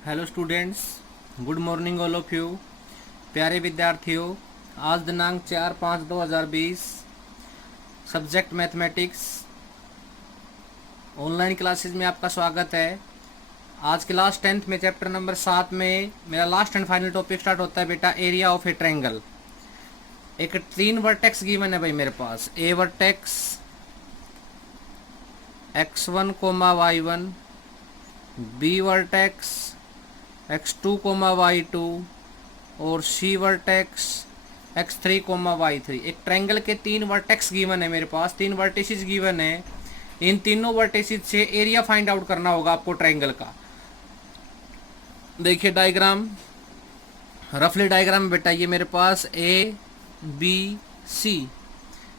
Hello students, good morning all of you. प्यारे विद्यार्थियों, आज दिनांक 4/5/2020, सब्जेक्ट मैथमेटिक्स ऑनलाइन क्लासेस में आपका स्वागत है। आज क्लास 10th में चैप्टर नंबर 7 में मेरा last and final topic start होता है बेटा, एरिया ऑफ ए ट्रायंगल। एक 3 वर्टेक्स गिवन है भाई मेरे पास। A vertex x1 y1, B vertex x2 y2 और सी वर्टेक्स x3 y3। एक ट्रायंगल के 3 वर्टेक्स गिवन है मेरे पास, 3 वर्टिसेस गिवन है। इन तीनों वर्टिसेस से एरिया फाइंड आउट करना होगा आपको ट्रायंगल का। देखिए डायग्राम, रफली डायग्राम बेटा, ये मेरे पास ए बी सी,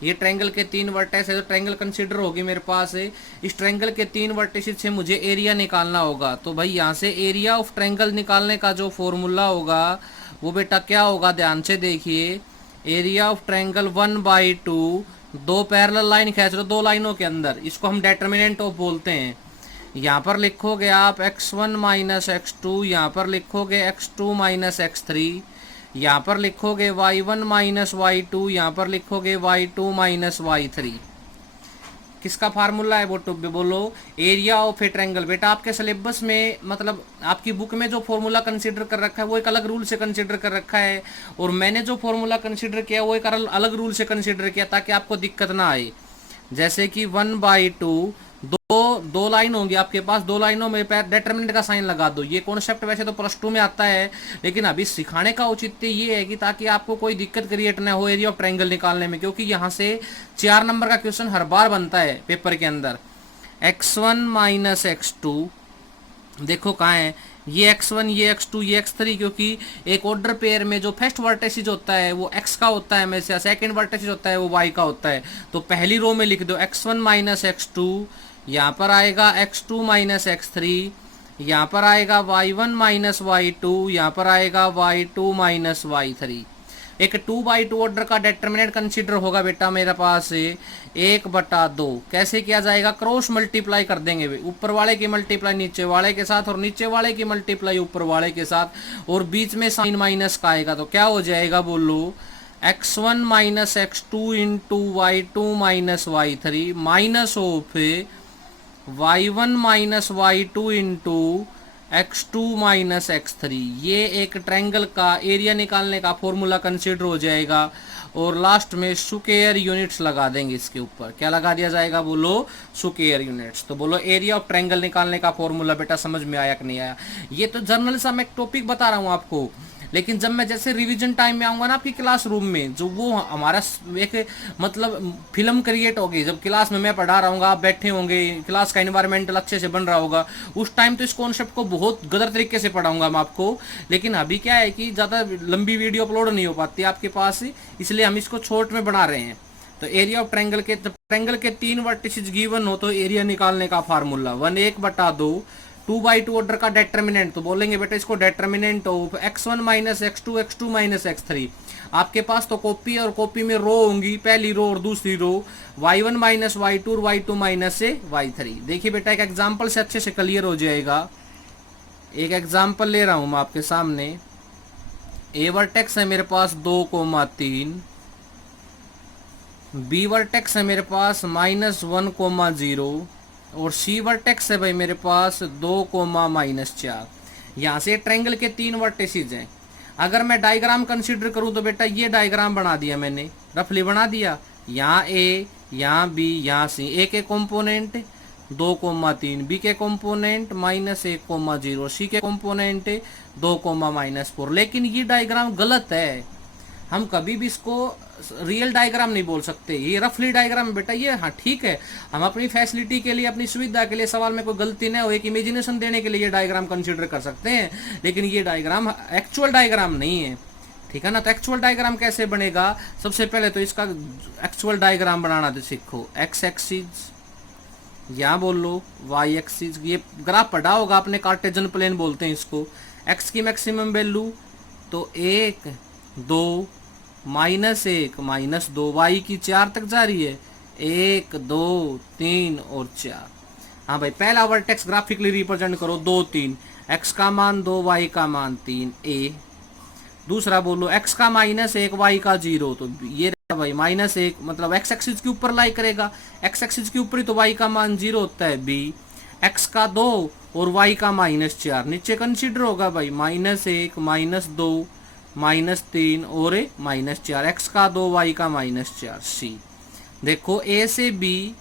ये ट्रायंगल के 3 वर्टेक्स है। तो ट्रायंगल कंसीडर होगी मेरे पास है। इस ट्रायंगल के 3 वर्टेक्स से मुझे एरिया निकालना होगा। तो भाई यहाँ से एरिया ऑफ ट्रायंगल निकालने का जो फॉर्मूला होगा वो बेटा क्या होगा, ध्यान से देखिए। एरिया ऑफ ट्रायंगल 1/2, दो पैरेलल लाइन खींच लो दो लाइनों के अंदर, इसको हम डिटरमिनेंट ऑफ बोलते हैं। यहाँ पर लिखोगे आप x1 माइनस x2, यहाँ पर लिखोगे x2 माइनस x3, यहाँ पर लिखोगे y1 माइनस y2, यहाँ पर लिखोगे y2 माइनस y3। किसका फार्मूला है वो तो बोलो, एरिया ऑफ ए ट्रायंगल। बेटा आपके सिलेबस में, मतलब आपकी बुक में जो फॉर्मूला कंसीडर कर रखा है वो एक अलग रूल से कंसीडर कर रखा है, और मैंने जो फॉर्मूला कंसीडर किया वो एक अलग रूल से कंसीडर किया, ताकि आपको दिक्कत ना आए। जैसे कि 1/2, दो लाइन होंगी आपके पास, दो लाइनों में डिटरमिनेंट का साइन लगा दो। ये कॉन्सेप्ट वैसे तो +2 में आता है, लेकिन अभी सिखाने का औचित्य ये है कि ताकि आपको कोई दिक्कत क्रिएट ना हो एरिया ऑफ ट्रायंगल निकालने में, क्योंकि यहाँ से 4 नंबर का क्वेश्चन हर बार बनता है पेपर के अंदर। x1 माइनस x2, देखो कहाँ है ये x1, ये x2, ये x3, क्योंकि एक ऑर्डर पेयर में जो फर्स्ट वर्टेसिस होता है वो x का होता है हमेशा, सेकंड वर्टेसिस होता है वो y का होता है। तो पहली रो में लिख दो x1 माइनस x2, यहाँ पर आएगा x2 माइनस x3, यहाँ पर आएगा y1 माइनस y2, यहाँ पर आएगा y2 माइनस y3। एक 2/2 ऑर्डर का डिटरमिनेंट कंसीडर होगा बेटा मेरे पास 1/2। कैसे किया जाएगा, क्रॉस मल्टीप्लाई कर देंगे, ऊपर वाले की मल्टीप्लाई नीचे वाले के साथ और नीचे वाले की मल्टीप्लाई ऊपर वाले के साथ, और बीच में साइन माइनस का आएगा। तो क्या हो जाएगा बोलो, x1 minus x2 into y2 minus y3 minus of y1 minus y2 into x2 minus x3। ये एक ट्रायंगल का एरिया निकालने का फॉर्मूला कंसीडर हो जाएगा। और लास्ट में स्क्वायर यूनिट्स लगा देंगे इसके ऊपर। क्या लगा दिया जाएगा बोलो, स्क्वायर यूनिट्स। तो बोलो एरिया ऑफ ट्रायंगल निकालने का फॉर्मूला बेटा समझ में आया कि नहीं आया। ये तो जर्नल से मैं एक टॉपिक बता रहा हूँ आपको, लेकिन जब मैं जैसे रिवीजन टाइम में आऊँगा ना आपकी क्लासरूम में, जो वो हमारा एक मतलब फिल्म क्रिएट होगी, जब क्लास में मैं पढ़ा रहा हूँ, आप बैठे होंगे, क्लास का इन्वायरमेंटल अच्छे से बन रहा होगा, उस टाइम तो इस कॉन्सेप्ट को बहुत गदर तरीके से पढ़ाऊंगा मैं आपको। लेकिन अभी क्या है कि ज़्यादा लंबी वीडियो अपलोड नहीं हो पाती आपके पास, इसलिए हम इसको शॉर्ट में बना रहे हैं। तो एरिया ऑफ ट्रायंगल के 3 वर्टिसेस गिवन हो तो एरिया निकालने का फार्मूला 1/2, 2/2 ऑर्डर का डिटरमिनेंट। तो बोलेंगे बेटा इसको determinant of x1 minus x2, x2 minus x3। आपके पास तो कॉपी और कॉपी में रो होंगी, पहली रो और दूसरी रो, y1 माइनस y2 और y2 माइनस से y3। देखिए बेटा एक एग्जाम्पल से अच्छे से क्लियर हो जाएगा। एक एग्जाम्पल ले रहा हूं मैं आपके सामने। ए वर्टेक्स है मेरे पास 2,3, बी वर्टेक्स है मेरे पास -1,0 और सी वर्टेक्स है भाई मेरे पास 2,-4। यहाँ से ट्रायंगल के 3 वर्टेसिस हैं। अगर मैं डायग्राम कंसीडर करूँ तो बेटा ये डायग्राम बना दिया मैंने, रफली बना दिया। यहाँ ए, यहाँ बी, यहाँ सी। ए के कंपोनेंट 2,3, बी के कंपोनेंट -1,0, सी के कंपोनेंट 2,-4। लेकिन ये डायग्राम गलत है, हम कभी भी इसको रियल डायग्राम नहीं बोल सकते, ये रफली डायग्राम बेटा। ये हाँ ठीक है, हम अपनी फैसिलिटी के लिए, अपनी सुविधा के लिए, सवाल में कोई गलती ना हो, एक इमेजिनेशन देने के लिए ये डायग्राम कंसीडर कर सकते हैं, लेकिन ये डायग्राम एक्चुअल डायग्राम नहीं है, ठीक है ना। तो एक्चुअल डायग्राम कैसे बनेगा, सबसे पहले तो इसका एक्चुअल डायग्राम बनाना सीखो। एक्स एक्सिस यहाँ बोल लो, वाई एक्सिस, ये ग्राफ पढ़ा होगा आपने, कार्टेजन प्लेन बोलते हैं इसको। एक्स की मैक्सिमम वैल्यू तो 1, 2, -1, -2, वाई की 4 तक जा रही है, 1, 2, 3 और 4। हाँ भाई, पहला वर्टेक्स ग्राफिकली रिप्रेजेंट करो 2, 3। x का मान 2 y का मान 3 a। दूसरा बोलो x का -1 y का 0, तो ये रहेगा भाई -1 मतलब x एक्सिस के ऊपर लाई करेगा, x एक्सिस के ऊपर ही तो y का मान 0 होता है b। x का 2 और y का -4 नीचे कंसीडर होगा भाई -1 -2 -3 और -4, x का 2 y का -4 c। देखो a से b,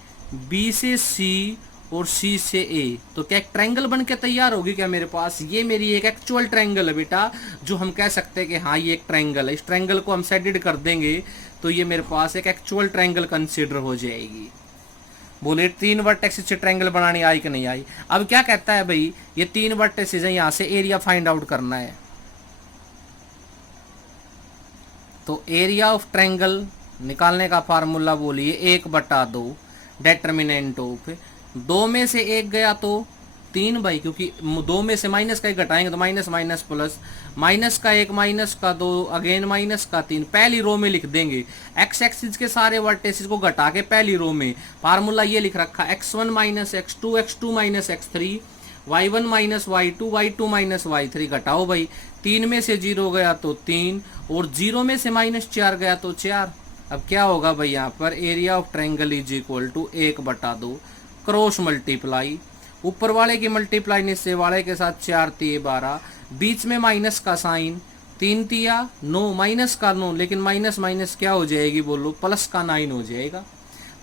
b से c और C से A, तो क्या एक ट्रायंगल बन के तैयार होगी क्या मेरे पास। ये मेरी एक एक्चुअल ट्रायंगल है बेटा, जो हम कह सकते हैं कि हाँ ये एक ट्रायंगल है। इस ट्रायंगल को हम सेडेड कर देंगे तो ये मेरे पास एक एक्चुअल ट्रायंगल कंसीडर हो जाएगी। बोले 3 वर्टेक्स से ट्रायंगल बनानी आई कि नहीं आई। अब क्या कहता है भाई, ये 3 वर्टेक्सेस है, यहाँ से एरिया फाइंड आउट करना है। तो एरिया ऑफ ट्रायंगल निकालने का फार्मूला बोलिए 1/2 डेटर्मिनेंट ऑफ 2 में से 1 गया तो 3 भाई, क्योंकि 2 में से माइनस का 1 घटाएंगे तो माइनस माइनस प्लस, माइनस का 1 माइनस का 2 अगेन माइनस का 3। पहली रो में लिख देंगे एक्स एक्सिस के सारे वर्टेसिस को घटा के पहली रो में फार्मूला ये लिख रखा x1 minus x2 x2 minus x3 y1 minus y2 y2 minus y3। घटाओ भाई, 3 में से 0 गया तो 3 और 0 में से -4 गया तो 4। अब क्या होगा भाई, यहाँ पर area of triangle is equal to 1/2 cross multiply, ऊपर वाले की मल्टीप्लाई नीचे वाले के साथ 4 तिये 12, बीच में माइनस का साइन 3 तिया 9 माइनस का 9, लेकिन माइनस माइनस क्या हो जाएगी बोलो, प्लस का 9 हो जाएगा।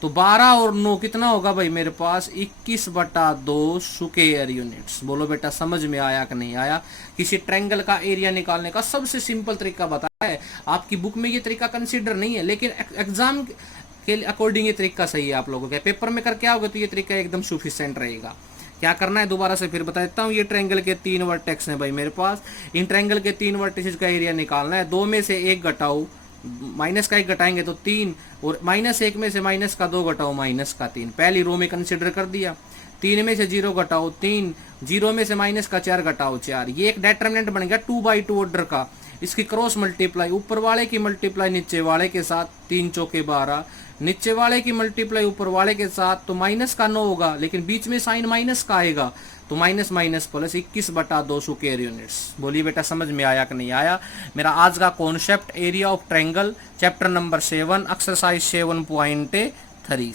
तो 12 और 9 कितना होगा भाई मेरे पास 21/2 स्क्वायर यूनिट्स। बोलो बेटा समझ में आया कि नहीं आया। किसी ट्रायंगल का एरिया निकालने का सबसे सिंपल तरीका बताया है। आपकी बुक में ये तरीका कंसीडर नहीं है, लेकिन एग्जाम के अकॉर्डिंग ये तरीका सही है आप लोगों के। पेपर में करके आओगे तो ये तरीका एकदम सफिशिएंट रहेगा। क्या करना है दोबारा से फिर बता देता हूँ। ये ट्रायंगल के 3 वर्टेक्स हैं भाई मेरे पास, इन ट्रायंगल के 3 वर्टेक्स का एरिया निकालना है। 2 में से 1 घटाओ, माइनस का 1 घटाएंगे तो 3, और -1 में से माइनस का 2 घटाओ माइनस का 3। पहली रो में कंसिडर कर दिया। 3 में से 0 घटाओ 3, 0 में से माइनस का 4 घटाओ 4। ये एक डेटर्मिनेंट बन गया 2/2 ऑर्डर का। इसकी क्रॉस मल्टीप्लाई, ऊपर वाले की मल्टीप्लाई नीचे वाले के साथ 3 चौके 12, नीचे वाले की मल्टीप्लाई ऊपर वाले के साथ, तो माइनस का 9 होगा, लेकिन बीच में साइन माइनस का आएगा तो minus minus plus 21/2 square units. बोलिए बेटा समझ में आया कि नहीं आया। मेरा आज का concept area of triangle chapter number 7 exercise 7.3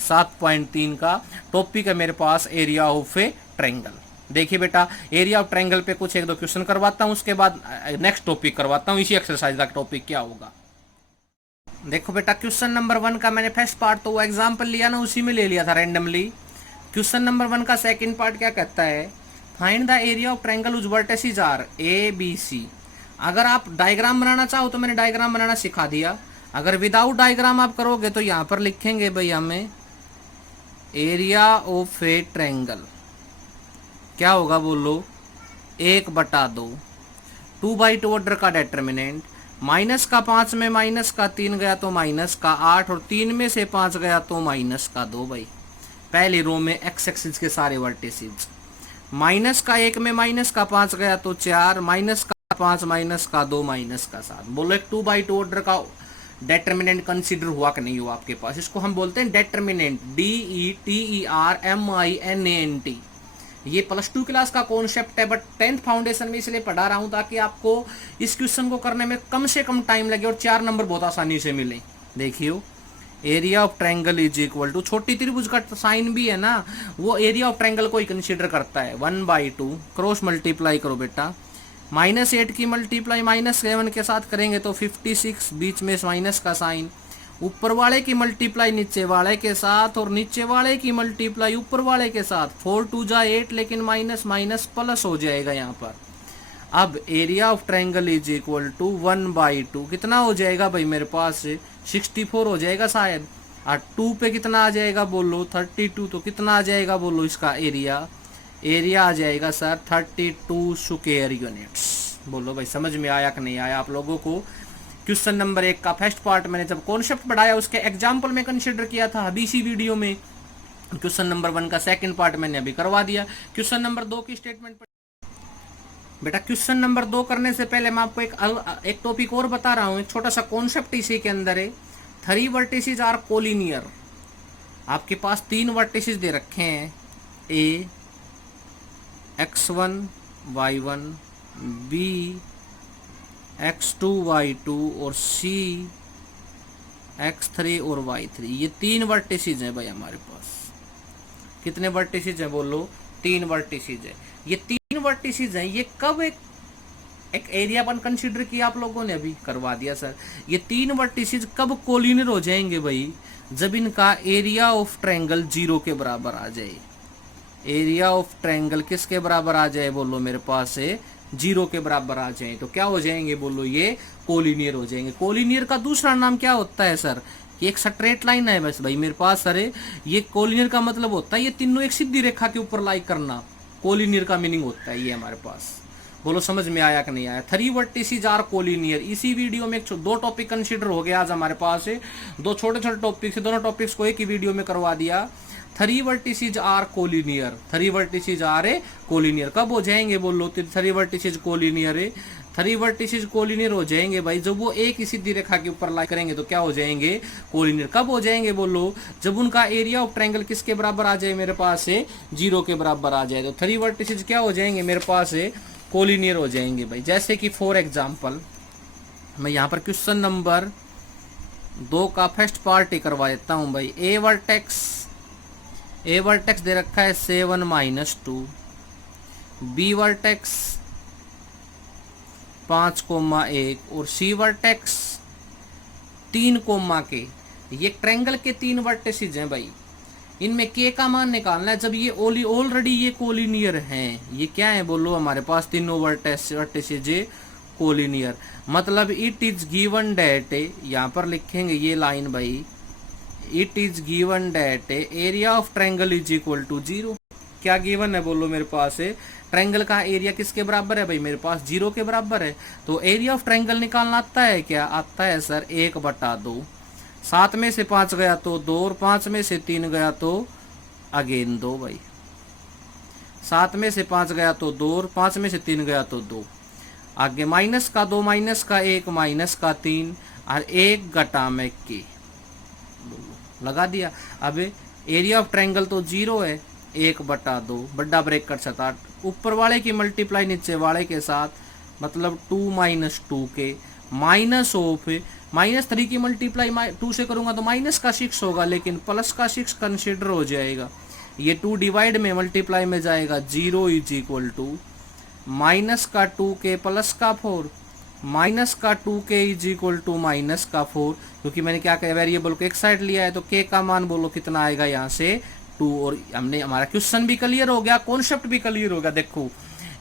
7.3 का टॉपिक है मेरे पास एरिया ऑफ ए ट्रायंगल। देखिए बेटा एरिया ऑफ ट्रायंगल पे कुछ 1-2 क्वेश्चन करवाता हूं, उसके बाद नेक्स्ट टॉपिक करवाता हूं। इसी एक्सरसाइज का टॉपिक क्या होगा देखो बेटा। क्वेश्चन नंबर 1 का मैंने फर्स्ट पार्ट तो वो एग्जाम्पल लिया ना, उसी में ले लिया था रैंडमली। क्वेश्चन नंबर 1 का सेकंड पार्ट क्या कहता है, find the area of triangle whose vertices are A B C. अगर आप डायग्राम बनाना चाहो तो मैंने डायग्राम बनाना सिखा दिया। अगर विदाउट डायग्राम आप करोगे तो यहाँ पर लिखेंगे भाई हमें एरिया ऑफ ए ट्रायंगल क्या होगा बोलो 1/2 2/2 ऑर्डर का डेटर्मिनेंट, माइनस का 5 में माइनस का 3 गया तो माइनस का 8, और 3 में से 5 गया तो माइनस का 2 भाई। पहली रो में एक्स एक्सिस के सारे वर्टिसेस, माइनस का 1 में माइनस का 5 गया तो 4, माइनस का 5 माइनस का 2 माइनस का 7। बोलो एक 2/2 ऑर्डर का डेटर्मिनेंट कंसीडर हुआ कि नहीं हुआ आपके पास। इसको हम बोलते हैं डेटर्मिनेंट, DETERMINANT। ये +2 क्लास का कॉन्सेप्ट है, बट 10th फाउंडेशन में इसलिए पढ़ा रहा हूं ताकि आपको इस क्वेश्चन को करने में कम से कम टाइम लगे और 4 नंबर बहुत आसानी से मिले। देखियो area of triangle is equal to, छोटी त्रिभुज का साइन भी है ना, वो एरिया ऑफ ट्रायंगल को ही कंसीडर करता है। 1/2 क्रॉस मल्टीप्लाई करो बेटा, -8 की मल्टीप्लाई -7 के साथ करेंगे तो 56, बीच में माइनस का साइन, ऊपर वाले की मल्टीप्लाई नीचे वाले के साथ, और नीचे वाले की मल्टीप्लाई ऊपर वाले के साथ। 4 2 जा 8, लेकिन माइनस माइनस प्लस हो जाएगा यहाँ पर। अब area of triangle is equal to 1/2 कितना हो जाएगा भाई मेरे पास 64 हो जाएगा शायद, और 2 पे कितना आ जाएगा बोलो 32, तो कितना आ जाएगा बोलो इसका एरिया आ जाएगा सर 32 स्क्वायर यूनिट्स। बोलो भाई समझ में आया कि नहीं आया आप लोगों को। क्वेश्चन नंबर 1 का फर्स्ट पार्ट मैंने जब कॉन्सेप्ट पढ़ाया उसके एग्जाम्पल में कंसिडर किया था अभी इसी वीडियो में। क्वेश्चन नंबर 1 का सेकंड पार्ट मैंने अभी करवा दिया। क्वेश्चन नंबर 2 की स्टेटमेंट बेटा, क्वेश्चन नंबर 2 करने से पहले मैं आपको एक टॉपिक और बता रहा हूं, एक छोटा सा कॉन्सेप्ट इसी के अंदर है। 3 वर्टिसेस आर कोलिनियर। आपके पास 3 वर्टिसेस दे रखे हैं, ए x1 y1, b x2 y2 और c x3 और y3। ये 3 वर्टिसेज हैं भाई हमारे पास। कितने वर्टिसेज हैं बोलो? 3 वर्टिसेज है। ये 3 वर्टिसेज हैं, ये कब एक एरिया अपन कंसीडर किया आप लोगों ने? अभी करवा दिया सर। ये 3 वर्टिसेज कब कोलिनियर हो जाएंगे भाई? जब इनका एरिया ऑफ ट्रायंगल 0 के बराबर आ जाए। एरिया ऑफ ट्रायंगल किसके बराबर आ जाए बोलो मेरे पास से? 0 के बराबर आ जाए तो क्या हो जाएंगे बोलो? ये कोलिनियर हो जाएंगे। कोलिनियर का दूसरा नाम क्या होता है सर? कि एक स्ट्रेट लाइन है बस भाई मेरे पास सर। ये कोलिनियर का मतलब होता है ये तीनों एक सीधी रेखा के ऊपर लाई करना। कोलिनियर का मीनिंग होता है ये हमारे पास। बोलो समझ में आया कि नहीं आया? 3 वर्टिसेज आर कोलिनियर। इसी वीडियो में 2 टॉपिक कंसीडर हो गया आज हमारे पास है। 2 छोटे छोटे टॉपिक्स, दोनों टॉपिक्स को एक ही वीडियो में करवा दिया। 3 vertices are collinear. 3 vertices are a collinear. कब हो जाएंगे बोलो? 3 वर्टिसेज कोलिनियर है। 3 वर्टिसेज कोलिनियर हो जाएंगे भाई जब वो एक ही सीधी रेखा के ऊपर लाई करेंगे तो क्या हो जाएंगे? कोलिनियर। कब हो जाएंगे बोलो? जब उनका एरिया ऑफ ट्रायंगल किसके बराबर आ जाए मेरे पास है? 0 के बराबर आ जाए तो 3 वर्टिसेज क्या हो जाएंगे मेरे पास है? कोलिनियर हो जाएंगे भाई। जैसे कि फॉर एग्जांपल मैं यहाँ पर क्वेश्चन नंबर 2 का फर्स्ट पार्ट ही करवा देता हूँ भाई। ए वर्टेक्स दे रखा है 7-2, बी वर्टेक्स 5,1 और सी वर्टेक्स 3, के। ये ट्रायंगल के 3 वर्टिसेज हैं भाई। इनमें के का मान निकालना है जब ये ऑलरेडी ये कोलिनियर हैं। ये क्या है बोलो? हमारे पास तीनों वर्टिसेज कोलिनियर। मतलब इट इज गिवन डेट, यहाँ पर लिखेंगे ये लाइन भाई, it is given that area of triangle is equal to 0। क्या गिवन है बोलो मेरे पास है? ट्रायंगल का एरिया किसके बराबर है भाई? मेरे पास 0 के बराबर है। तो एरिया ऑफ ट्रायंगल निकालना आता है क्या? आता है सर 1/2। 7 में से 5 गया तो 2 और 5 में से 3 गया तो अगेन 2 भाई। 7 में से 5 गया तो 2 और 5 में से 3 गया तो 2। आगे माइनस का 2, माइनस का 1, माइनस का 3 और 1 घटा में के लगा दिया। अब एरिया ऑफ ट्रायंगल तो 0 है, 1/2 बड़ा ब्रैकेट 7। ऊपर वाले की मल्टीप्लाई नीचे वाले के साथ, मतलब 2 - 2 के माइनस ऑफ -3 की मल्टीप्लाई 2 से करूंगा तो माइनस का 6 होगा, लेकिन प्लस का 6 कंसिडर हो जाएगा। ये 2 डिवाइड में मल्टीप्लाई में जाएगा। 0 इज इक्वल टू माइनस का 2k प्लस का 4, माइनस का 2k is equal to minus का 4। क्योंकि मैंने क्या कहा, वेरिएबल को एक साइड लिया है तो k का मान बोलो कितना आएगा यहाँ से 2। और हमने हमारा क्वेश्चन भी क्लियर हो गया, कॉन्सेप्ट भी क्लियर हो गया। देखो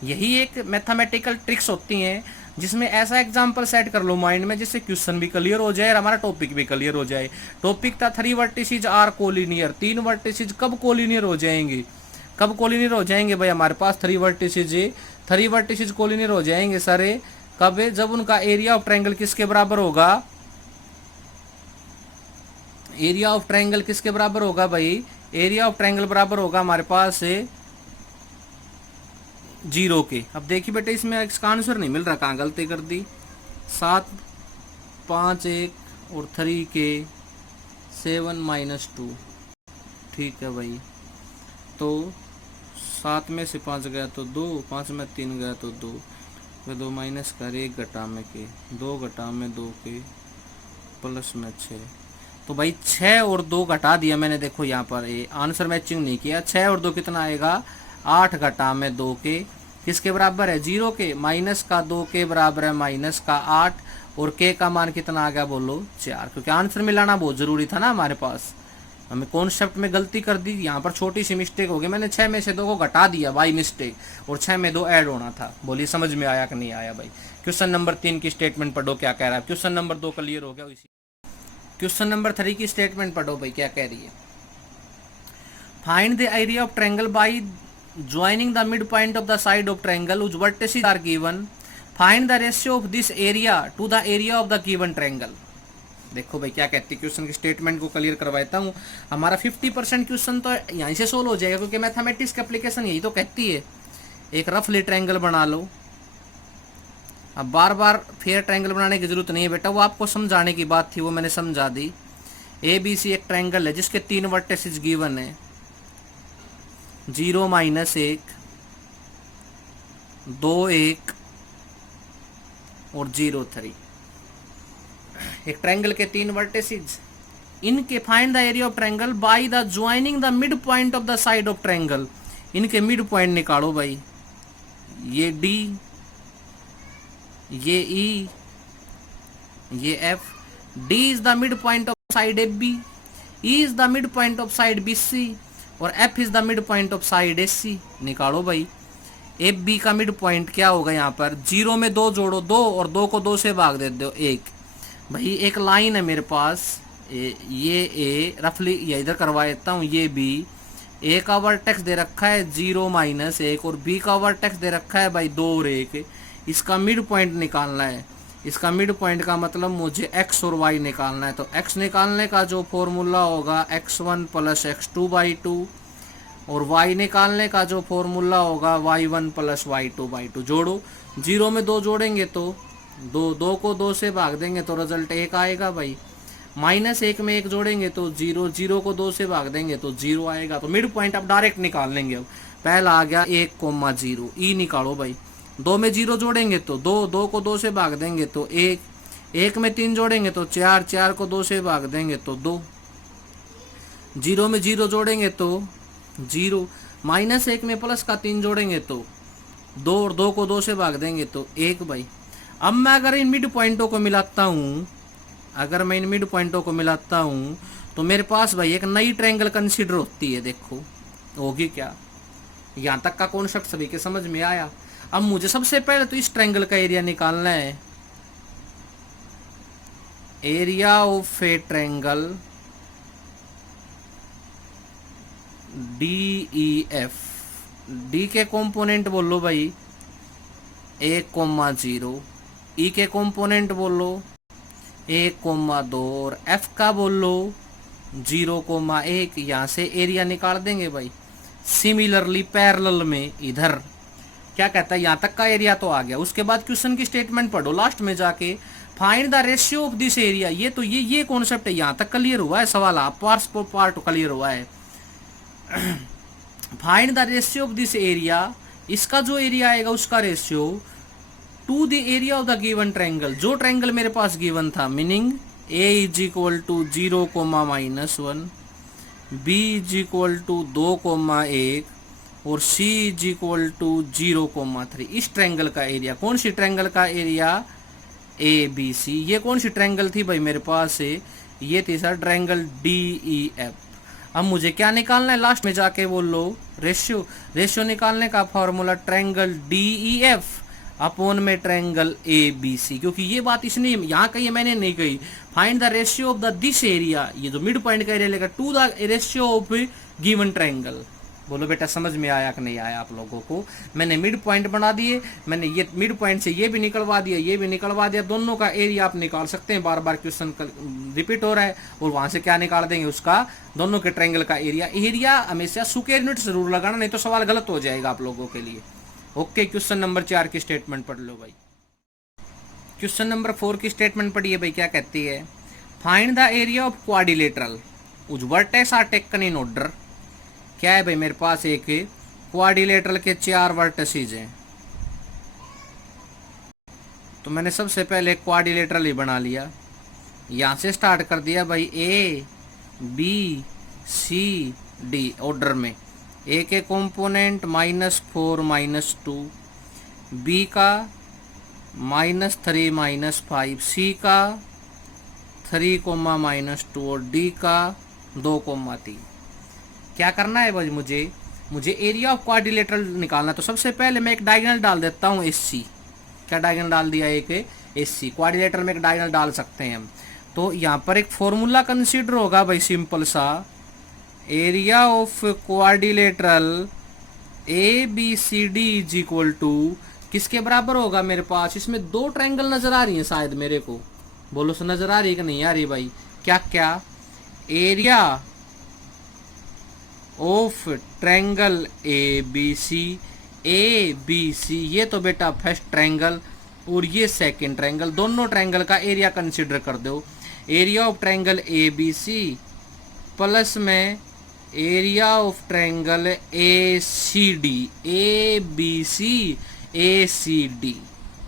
यही एक मैथमेटिकल ट्रिक्स होती हैं जिसमें ऐसा एग्जांपल सेट कर लो माइंड में जिससे क्वेश्चन भी क्लियर हो जाए और हमारा टॉपिक भी क्लियर हो जाए। टॉपिक था 3 वर्टिसेज आर कोलिनियर। 3 वर्टिसेज कब कोलिनियर हो जाएंगे? कब कोलिनियर हो जाएंगे भाई? हमारे पास 3 वर्टिसेज कोलिनियर हो जाएंगे सारे कब? जब उनका एरिया ऑफ ट्रायंगल किसके बराबर होगा? एरिया ऑफ ट्रायंगल किसके बराबर होगा भाई? एरिया ऑफ ट्रायंगल बराबर होगा हमारे पास 0 के। अब देखिए बेटे इसमें इसका आंसर नहीं मिल रहा, कहाँ गलती कर दी। 7, 5, 1 और 3k 7 - 2। ठीक है भाई, तो 7 में से 5 गया तो 2, 5 में 3 गया तो 2, फिर 2 माइनस कर 1 घटा में के 2 घटा में 2 के प्लस में 6। तो भाई 6 और 2 घटा दिया मैंने। देखो यहाँ पर ये आंसर मैचिंग नहीं किया। 6 और 2 कितना आएगा? 8 घटा में 2 के किसके बराबर है? 0 के। माइनस का 2 के बराबर है माइनस का 8 और के का मान कितना आ गया बोलो? 4। क्योंकि आंसर मिलाना बहुत जरूरी था ना हमारे पास। हमें कॉन्सेप्ट में गलती कर दी, यहाँ पर छोटी सी मिस्टेक हो गई। मैंने 6 में से 2 को घटा दिया बाई मिस्टेक और 6 में 2 ऐड होना था। बोलिए समझ में आया कि नहीं आया भाई? क्वेश्चन नंबर 3 की स्टेटमेंट पढ़ो क्या कह रहा है। क्वेश्चन नंबर 2 क्लियर हो गया। इसी क्वेश्चन नंबर 3 की स्टेटमेंट पढ़ो भाई क्या कह रही है। Find the area of triangle by joining the midpoint of the side of triangle whose vertices are given. Find the ratio of this area to the area of the given triangle. देखो भाई क्या कहती है, question की statement को clear करवाता हूँ। हमारा 50% क्वेश्चन तो यहीं से सोल्व हो जाएगा, क्योंकि मैथमेटिक्स की एप्लीकेशन यही तो कहती है। एक रफली ट्रायंगल बना लो। अब बार बार फेयर ट्रायंगल बनाने की जरूरत नहीं है बेटा, वो आपको समझाने की बात थी, वो मैंने समझा दी। ABC एक ट्रायंगल है जिसके 3 वर्टिसेस गिवन है, 0 - 1, 2 1 और 0 3। एक ट्रायंगल के 3 वर्टिसेस, इनके find the area of triangle by the joining the mid point of the side of triangle. इनके मिड पॉइंट निकालो भाई, ये D, ये E, ये F। D is the mid point of side AB, E is the mid point of side BC और F is the mid point of side AC। निकालो भाई, AB का मिड पॉइंट क्या होगा यहाँ पर, 0 में 2 जोड़ो 2 और 2 को 2 से भाग दे दो 1। भाई एक लाइन है मेरे पास, ये A रफली ये इधर करवा देता हूँ, ये B। A का वर्टेक्स दे रखा है 0 -1 और B का वर्टेक्स दे रखा है भाई 2 और 1। इसका मिड पॉइंट निकालना है। इसका मिड पॉइंट का मतलब मुझे x और y निकालना है। तो x निकालने का जो फॉर्मूला होगा x1 + x2/2 और y निकालने का जो फॉर्मूला होगा y1 + y2/2। जोड़ो, 0 में 2 जोड़ेंगे तो 2 को 2 से भाग देंगे तो रिजल्ट 1 आएगा भाई। -1 में 1 जोड़ेंगे तो 0, 0 को 2 से भाग देंगे तो 0 आएगा। तो मिड पॉइंट अब डायरेक्ट निकाल लेंगे। अब पहला आ गया 1,0। ई निकालो भाई, 2 में 0 जोड़ेंगे तो 2 को 2 से भाग देंगे तो 1 में 3 जोड़ेंगे तो 4 को 2 से भाग देंगे तो 2, 0 में 0 जोड़ेंगे तो 0, -1 में प्लस का 3 जोड़ेंगे तो 2 और 2 को 2 से भाग देंगे तो 1 भाई। अब मैं अगर इन मिड पॉइंटों को मिलाता हूँ, तो मेरे पास भाई एक नई ट्रायंगल कंसीडर होती है। देखो होगी क्या, यहाँ तक का कॉन्सेप्ट सभी के समझ में आया। अब मुझे सबसे पहले तो इस ट्रायंगल का एरिया निकालना है। Area of A triangle DEF। D के कंपोनेंट बोलो भाई 1,0, E के कंपोनेंट बोलो 1,2 और F का बोलो 0,1। यहाँ से एरिया निकाल देंगे भाई। सिमिलरली पैरेलल में इधर क्या कहता है, यहाँ तक का एरिया तो आ गया। उसके बाद क्वेश्चन की स्टेटमेंट पढ़ो लास्ट में जाके, find the ratio of this area. ये तो ये कॉन्सेप्ट है, यहाँ तक क्लियर हुआ है सवाल, आप पार्ट क्लियर हुआ है। Find the ratio of this area, इसका जो एरिया आएगा उसका ratio two the area of the given triangle. जो ट्रायंगल मेरे पास गिवन था, मीनिंग A = 0, -1, B = 2,1 और C = 0,3। इस ट्रायंगल का एरिया, कौन सी ट्रायंगल का एरिया, ABC। ये कौन सी ट्रायंगल थी भाई मेरे पास है, ये थी सर ट्रायंगल DEF। अब मुझे क्या निकालना है, लास्ट में जाके बोलो रेशियो निकालने का फॉर्मूला ट्रायंगल DEF अपॉन में ट्रायंगल ABC। क्योंकि ये बात इसने यहाँ कही है, मैंने नहीं कही। Find the ratio of the this area, ये जो मिड पॉइंट का एरिया लेगा to the ratio of given triangle. बोलो बेटा समझ में आया कि नहीं आया आप लोगों को। मैंने मिड पॉइंट बना दिए, मैंने ये मिड पॉइंट से ये भी निकलवा दिया, ये भी निकलवा दिया। दोनों का एरिया आप निकाल सकते हैं, बार बार क्वेश्चन रिपीट हो रहा है। और वहां से क्या निकाल देंगे, उसका दोनों के ट्रायंगल का एरिया हमेशा स्क्वायर यूनिट जरूर लगाना, नहीं तो सवाल गलत हो जाएगा आप लोगों के लिए। ओके, क्वेश्चन नंबर 4 की स्टेटमेंट पढ़ लो भाई। क्वेश्चन नंबर 4 की स्टेटमेंट पढ़िए भाई, क्या कहती है, find the area of quadrilateral which vertex are taken in order. क्या है भाई, मेरे पास एक क्वाड्रिलेटरल के 4 वर्टिसेस हैं। तो मैंने सबसे पहले क्वाड्रिलेटरल ही बना लिया, यहां से स्टार्ट कर दिया भाई, A B C D order में। A के कंपोनेंट -4 -2, B का -3 -5, C का 3, -2 और D का 2,3। क्या करना है भाई, मुझे एरिया ऑफ क्वाड्रिलेटरल निकालना। तो सबसे पहले मैं एक डायगोनल डाल देता हूँ SC। क्या डायगोनल डाल दिया, एक SC। क्वाड्रिलेटरल में एक डायगोनल डाल सकते हैं हम। तो यहाँ पर एक फॉर्मूला कंसीडर होगा भाई, सिंपल सा, एरिया ऑफ क्वाड्रिलेटरल ABCD = किसके बराबर होगा मेरे पास। इसमें 2 ट्रायंगल नजर आ रही हैं शायद मेरे को, बोलो सो नजर आ रही है कि नहीं आ रही भाई। क्या एरिया ऑफ ट्रायंगल ABC ये तो बेटा फर्स्ट ट्रायंगल और ये सेकंड ट्रायंगल, दोनों ट्रायंगल का एरिया कंसीडर कर दो। Area of triangle ABC plus में area of triangle ACD। ABC ACD,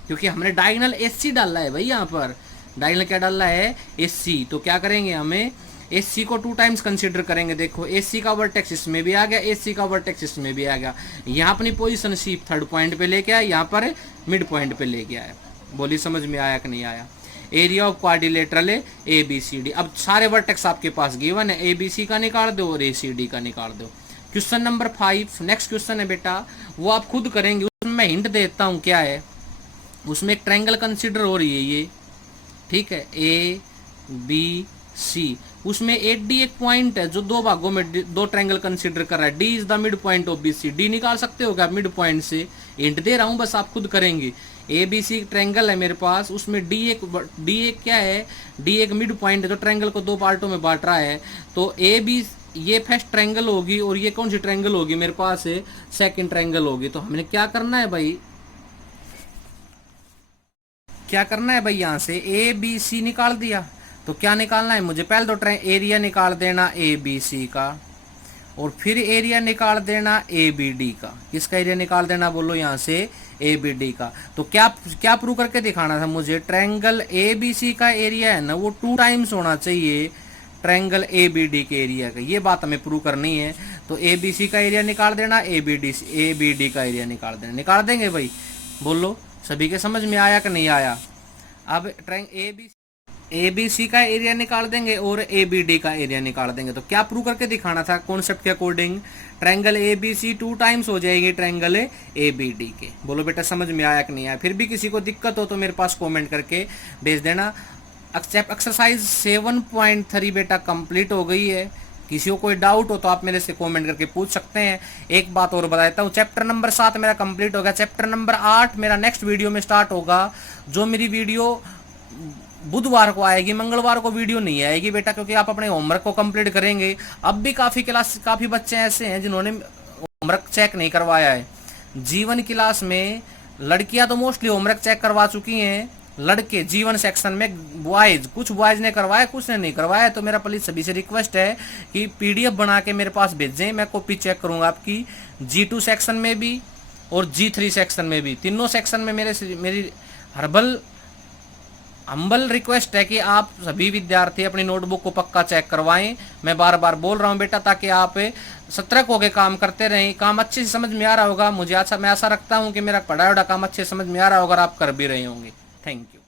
क्योंकि हमने डायगोनल AC डाला है भाई, यहाँ पर डायगोनल क्या डाला है AC। तो क्या करेंगे, हमें AC को 2 टाइम्स कंसीडर करेंगे। देखो AC का वर्टेक्स इसमें भी आ गया, AC का वर्टेक्स इसमें भी आ गया। यहाँ अपनी पोजीशन C थर्ड पॉइंट पे लेके आया, यहाँ पर मिड पॉइंट पे लेके आया। बोली समझ में आया कि नहीं आया। एरिया ऑफ क्वाड्रिलेटरल है ABCD। अब सारे वर्टेक्स आपके पास गिवन है, ABC का निकाल दो और ACD का निकाल दो। क्वेश्चन नंबर 5 नेक्स्ट क्वेश्चन है बेटा, वो आप खुद करेंगे। उसमें मैं हिंट देता हूँ क्या है, उसमें एक ट्रायंगल कंसीडर हो रही है ये, ठीक है, ABC। उसमें 8D एक पॉइंट है जो 2 भागों में 2 ट्रायंगल कंसीडर कर रहा है। D is the mid point of BC। D निकाल सकते हो क्या मिड पॉइंट से, हिंट दे रहा हूँ बस, आप खुद करेंगे। ABC ट्रायंगल है मेरे पास, उसमें D एक क्या है, D एक मिड पॉइंट है जो ट्रायंगल को 2 पार्टों में बांट रहा है। तो AB ये फर्स्ट ट्रायंगल होगी और ये कौन सी ट्रायंगल होगी मेरे पास है, सेकंड ट्रायंगल होगी। तो हमने क्या करना है भाई, क्या करना है भाई, यहाँ से ABC निकाल दिया। तो क्या निकालना है मुझे, पहले तो एरिया निकाल देना ABC का, और फिर एरिया निकाल देना ABD का। किसका एरिया निकाल देना बोलो, यहाँ से ABD का। तो क्या क्या प्रूव करके दिखाना था मुझे, ट्रायंगल ABC का एरिया है ना वो 2 टाइम्स होना चाहिए ट्रायंगल ABD के एरिया का। ये बात हमें प्रूव करनी है। तो ABC का एरिया निकाल देना, ABD का एरिया निकाल देना। निकाल देंगे भाई, बोलो सभी के समझ में आया कि नहीं आया। अब ABC का एरिया निकाल देंगे और ABD का एरिया निकाल देंगे। तो क्या प्रूव करके दिखाना था कॉन्सेप्ट के अकॉर्डिंग, ट्रायंगल ABC 2 टाइम्स हो जाएगी ट्रायंगल ABD के। बोलो बेटा समझ में आया कि नहीं आया। फिर भी किसी को दिक्कत हो तो मेरे पास कमेंट करके भेज देना। एक्सरसाइज 7.3 बेटा कंप्लीट हो गई है। किसी को कोई डाउट हो तो आप मेरे से कमेंट करके पूछ सकते हैं। एक बात और बता देता हूँ, चैप्टर नंबर 7 मेरा कंप्लीट हो गया। चैप्टर नंबर 8 मेरा नेक्स्ट वीडियो में स्टार्ट होगा, जो मेरी वीडियो बुधवार को आएगी, मंगलवार को वीडियो नहीं आएगी बेटा, क्योंकि आप अपने होमवर्क को कंप्लीट करेंगे। अब भी काफ़ी बच्चे ऐसे हैं जिन्होंने होमवर्क चेक नहीं करवाया है। जीवन क्लास में लड़कियां तो मोस्टली होमवर्क चेक करवा चुकी हैं, लड़के जीवन सेक्शन में कुछ बॉयज ने करवाया, कुछ ने नहीं करवाया। तो मेरा प्लीज सभी से रिक्वेस्ट है कि PDF बना के मेरे पास भेजें, मैं कॉपी चेक करूंगा आपकी। G2 सेक्शन में भी और G3 सेक्शन में भी, तीनों सेक्शन में मेरी हम्बल रिक्वेस्ट है कि आप सभी विद्यार्थी अपनी नोटबुक को पक्का चेक करवाएं। मैं बार बार बोल रहा हूं बेटा, ताकि आप सतर्क होकर काम करते रहें। काम अच्छे से समझ में आ रहा होगा मुझे, मैं आशा रखता हूं कि मेरा पढ़ाया हुआ काम अच्छे से समझ में आ रहा होगा और आप कर भी रहे होंगे। Thank you.